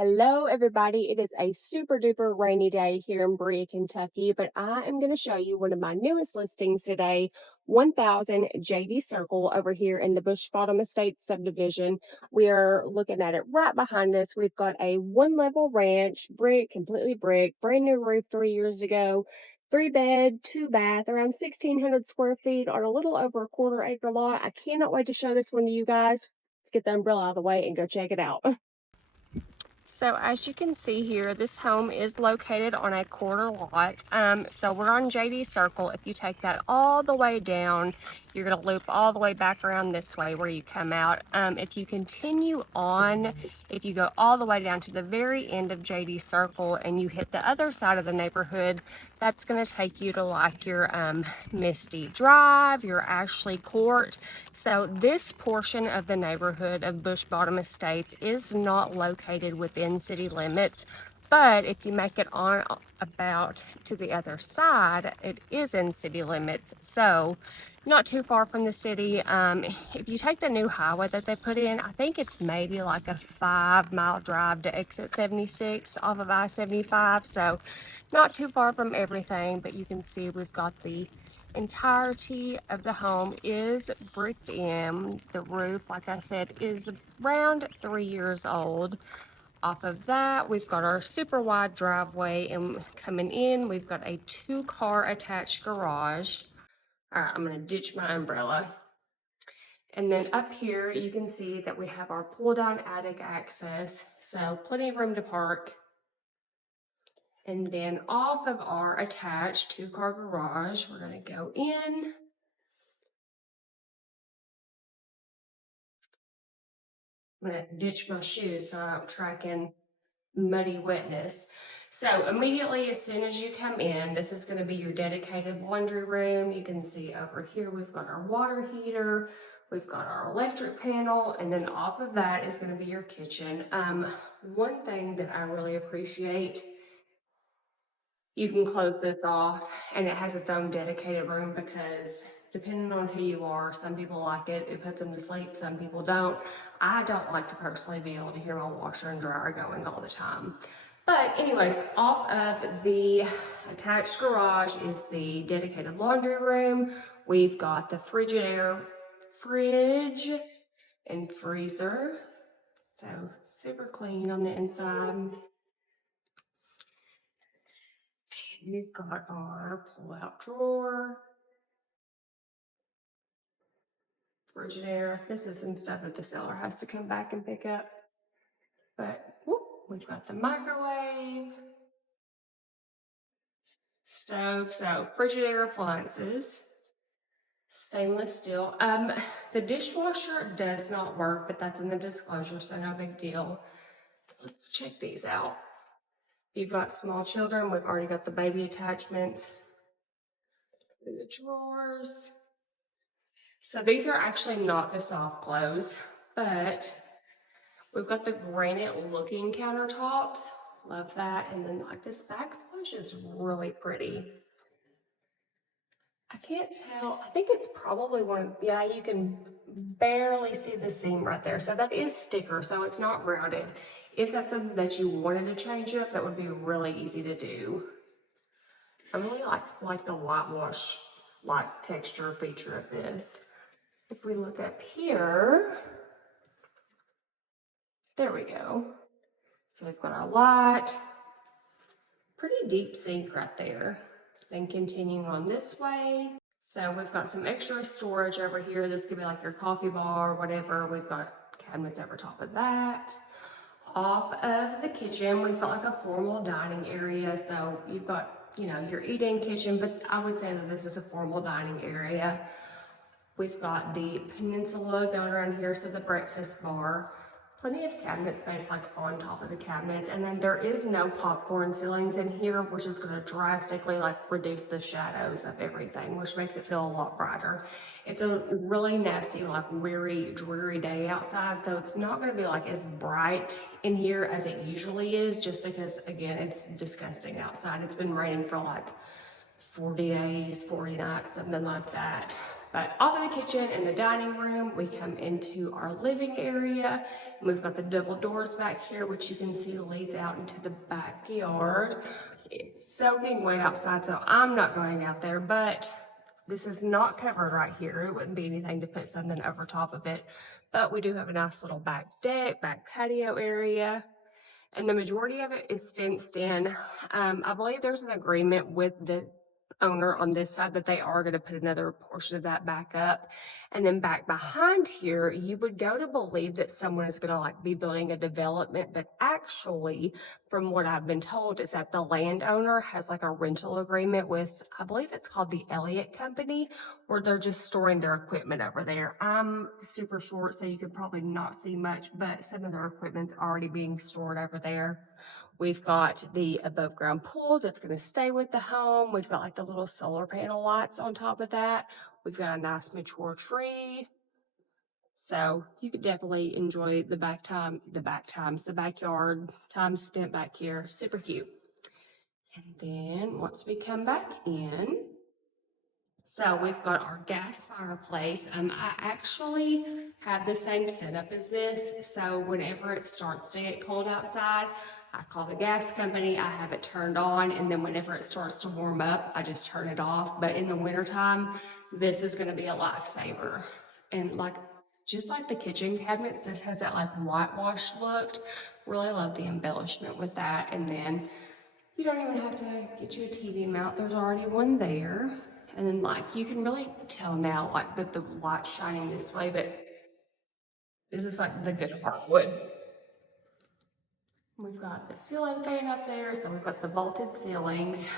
Hello, everybody. It is a super duper rainy day here in Berea, Kentucky, but I am going to show you one of my newest listings today, 1000 JD Circle over here in the Bush Bottom Estates subdivision. We are looking at it right behind us. We've got a one-level ranch, completely brick, brand new roof 3 years ago, 3-bed, 2-bath, around 1,600 square feet on a little over a quarter-acre lot. I cannot wait to show this one to you guys. Let's get the umbrella out of the way and go check it out. So as you can see here, this home is located on a quarter lot. So we're on JD Circle. If you take that all the way down, you're going to loop all the way back around this way where you come out. If you continue on, if you go all the way down to the very end of JD Circle and you hit the other side of the neighborhood, that's going to take you to like your Misty Drive, your Ashley Court. So this portion of the neighborhood of Bush Bottom Estates is not located within city limits, but if you make it on about to the other side, it is in city limits. So not too far from the city. If you take the new highway that they put in, I think it's maybe like a 5-mile drive to exit 76 off of I-75. So not too far from everything, but you can see we've got the entirety of the home is bricked in. The roof, like I said, is around 3 years old. Off of that, we've got our super wide driveway, and coming in, we've got a 2-car attached garage. All right, I'm gonna ditch my umbrella. And then up here, you can see that we have our pull down attic access. So plenty of room to park. And then off of our attached 2-car garage, we're gonna go in. I'm gonna ditch my shoes so I don't track in muddy wetness. So immediately as soon as you come in, this is going to be your dedicated laundry room. You can see over here we've got our water heater, we've got our electric panel, and then off of that is going to be your kitchen. One thing that I really appreciate, you can close this off and it has its own dedicated room, because depending on who you are, some people like it, it puts them to sleep, some people don't. I don't like to personally be able to hear my washer and dryer going all the time. But anyways, off of the attached garage is the dedicated laundry room. We've got the Frigidaire fridge and freezer. So super clean on the inside. We've got our pull-out drawer, Frigidaire. This is some stuff that the seller has to come back and pick up. But whoop, we've got the microwave, stove, so Frigidaire appliances, stainless steel. The dishwasher does not work, but that's in the disclosure, so no big deal. Let's check these out. If you've got small children, we've already got the baby attachments. The drawers. So these are actually not the soft close, but we've got the granite looking countertops. Love that. And then like this backsplash is really pretty. I can't tell. I think it's probably one of, yeah, you can barely see the seam right there. So that is sticker, so it's not rounded. If that's something that you wanted to change up, that would be really easy to do. I really like the whitewash like texture feature of this. If we look up here, there we go. So we've got our light, pretty deep sink right there. Then continuing on this way. So we've got some extra storage over here. This could be like your coffee bar, whatever. We've got cabinets over top of that. Off of the kitchen, we've got like a formal dining area. So you've got, you know, your eat-in kitchen, but I would say that this is a formal dining area. We've got the Peninsula going around here, so the breakfast bar. Plenty of cabinet space like on top of the cabinets, and then there is no popcorn ceilings in here, which is going to drastically like reduce the shadows of everything, which makes it feel a lot brighter. It's a really nasty, like weary, dreary day outside, so it's not going to be like as bright in here as it usually is, just because again, it's disgusting outside. It's been raining for like 40 days, 40 nights, something like that. But off of the kitchen and the dining room, we come into our living area. And we've got the double doors back here, which you can see leads out into the backyard. It's soaking wet outside, so I'm not going out there, but this is not covered right here. It wouldn't be anything to put something over top of it. But we do have a nice little back deck, back patio area. And the majority of it is fenced in. I believe there's an agreement with the owner on this side that they are going to put another portion of that back up. And then back behind here, you would go to believe that someone is going to like be building a development, but actually, from what I've been told, is that the landowner has like a rental agreement with, I believe it's called the Elliott Company, where they're just storing their equipment over there. I'm super short, so you could probably not see much, but some of their equipment's already being stored over there. We've got the above ground pool that's going to stay with the home. We've got like the little solar panel lights on top of that. We've got a nice mature tree. So you could definitely enjoy the backyard time spent back here. Super cute. And then once we come back in, so we've got our gas fireplace. I actually have the same setup as this. So whenever it starts to get cold outside, I call the gas company, I have it turned on, and then whenever it starts to warm up, I just turn it off. But in the wintertime, this is gonna be a lifesaver. And like, just like the kitchen cabinets, this has that like whitewashed look. Really love the embellishment with that. And then you don't even have to get you a TV mount. There's already one there. And then like, you can really tell now like that the light's shining this way, but this is like the good hardwood. We've got the ceiling fan up there, so we've got the vaulted ceilings.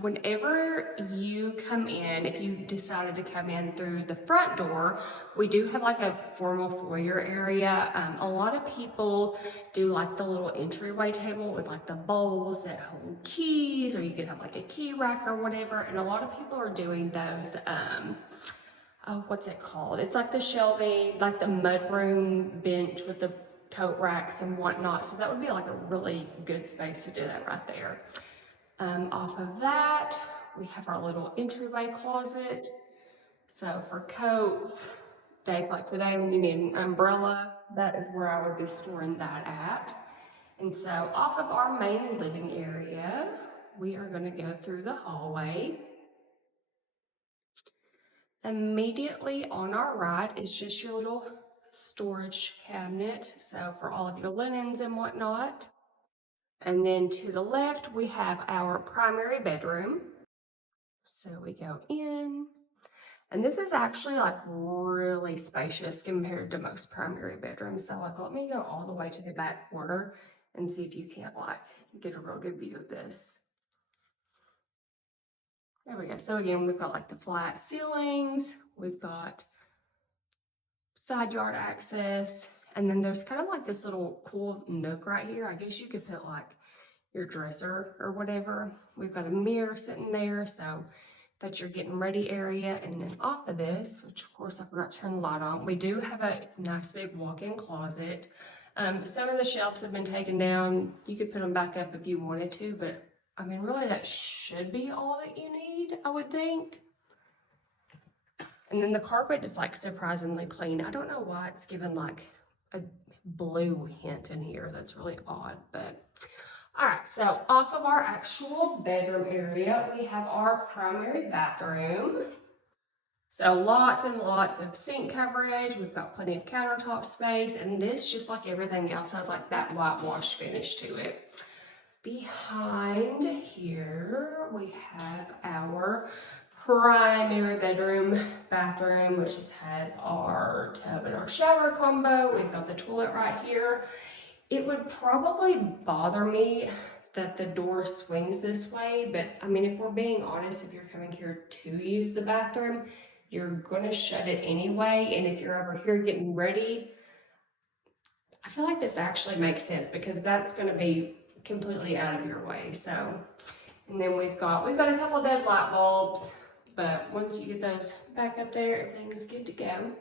Whenever you come in, if you decided to come in through the front door, we do have like a formal foyer area. A lot of people do like the little entryway table with like the bowls that hold keys, or you could have like a key rack or whatever. And a lot of people are doing those, oh, what's it called? It's like the shelving, like the mudroom bench with the coat racks and whatnot. So that would be like a really good space to do that right there. Off of that, we have our little entryway closet. So for coats, days like today when you need an umbrella, that is where I would be storing that at. And so off of our main living area, we are going to go through the hallway. Immediately on our right is just your little storage cabinet, so for all of your linens and whatnot. And then to the left, we have our primary bedroom. So we go in, and this is actually like really spacious compared to most primary bedrooms. So like, let me go all the way to the back corner and see if you can't like get a real good view of this. There we go. So again, we've got like the flat ceilings, we've got side yard access, and then there's kind of like this little cool nook right here. I guess you could put like your dresser or whatever. We've got a mirror sitting there, so that's your getting ready area. And then off of this, which of course I forgot to turn the light on, we do have a nice big walk-in closet. Some of the shelves have been taken down. You could put them back up if you wanted to, but I mean, really that should be all that you need, I would think. And then the carpet is like surprisingly clean. I don't know why it's given like a blue hint in here. That's really odd, but all right. So off of our actual bedroom area, we have our primary bathroom. So lots and lots of sink coverage. We've got plenty of countertop space, and this, just like everything else, has like that whitewash finish to it. Behind here, we have our primary bathroom, which just has our tub and our shower combo. We've got the toilet right here. It would probably bother me that the door swings this way, but I mean, if we're being honest, if you're coming here to use the bathroom, you're gonna shut it anyway. And if you're over here getting ready, I feel like this actually makes sense because that's gonna be completely out of your way. So, and then we've got a couple of dead light bulbs, but once you get those back up there, everything's good to go.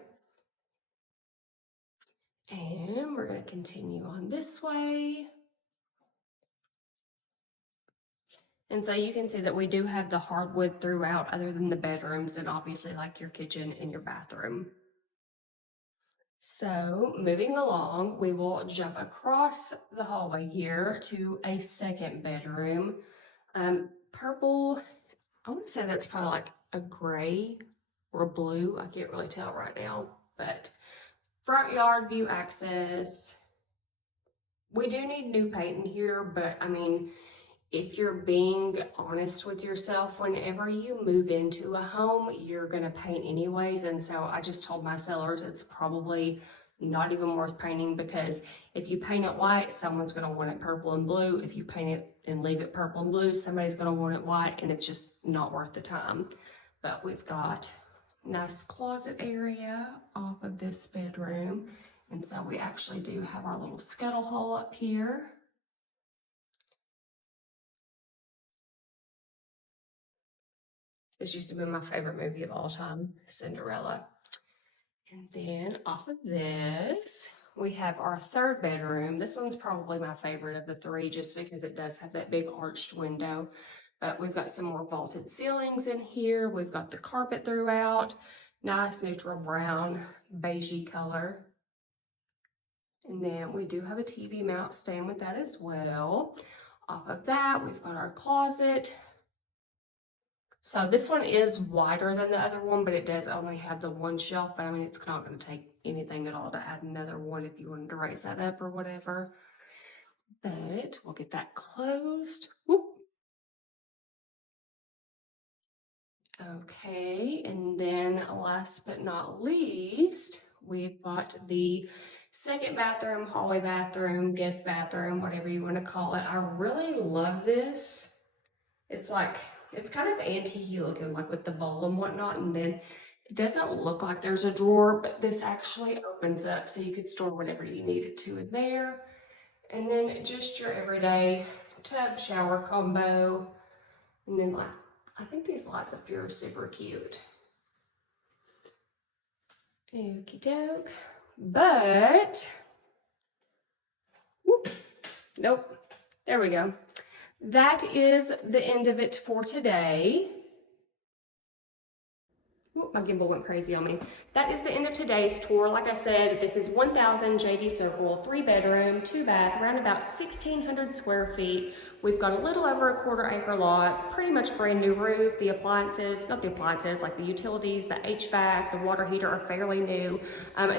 And we're gonna continue on this way. And so you can see that we do have the hardwood throughout other than the bedrooms and obviously like your kitchen and your bathroom. So moving along, we will jump across the hallway here to a second bedroom. Purple, I want to say that's probably like a gray or a blue. I can't really tell right now, but front yard view access. We do need new paint in here, but I mean, if you're being honest with yourself, whenever you move into a home, you're gonna paint anyways. And so I just told my sellers it's probably not even worth painting, because if you paint it white, someone's gonna want it purple and blue. If you paint it and leave it purple and blue, somebody's gonna want it white, and it's just not worth the time. But we've got nice closet area off of this bedroom. And so we actually do have our little scuttle hole up here. This used to be my favorite movie of all time, Cinderella. And then off of this, we have our third bedroom. This one's probably my favorite of the three just because it does have that big arched window. But we've got some more vaulted ceilings in here. We've got the carpet throughout. Nice neutral brown, beigey color. And then we do have a TV mount stand with that as well. Off of that, we've got our closet. So this one is wider than the other one, but it does only have the one shelf. But I mean, it's not going to take anything at all to add another one if you wanted to raise that up or whatever. But we'll get that closed. Whoop. Okay, and then last but not least, we've got the second bathroom, hallway bathroom, guest bathroom, whatever you want to call it. I really love this. It's like, it's kind of antique looking, like with the bowl and whatnot, and then it doesn't look like there's a drawer, but this actually opens up so you could store whatever you needed to in there. And then just your everyday tub shower combo. And then like, I think these lights up here are super cute. Okie doke. But, whoop, nope, there we go. That is the end of it for today. Ooh, my gimbal went crazy on me. That is the end of today's tour. Like I said, this is 1000 JD Circle, 3 bedroom, 2 bath, around about 1,600 square feet. We've got a little over a 1/4 acre lot, pretty much brand new roof. The appliances, not the appliances, like the utilities, the HVAC, the water heater are fairly new.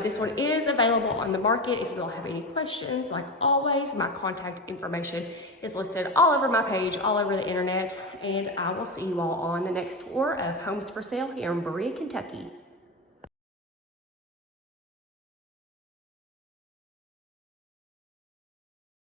This one is available on the market. If you all have any questions, like always, my contact information is listed all over my page, all over the internet. And I will see you all on the next tour of homes for sale here in Berea, Kentucky.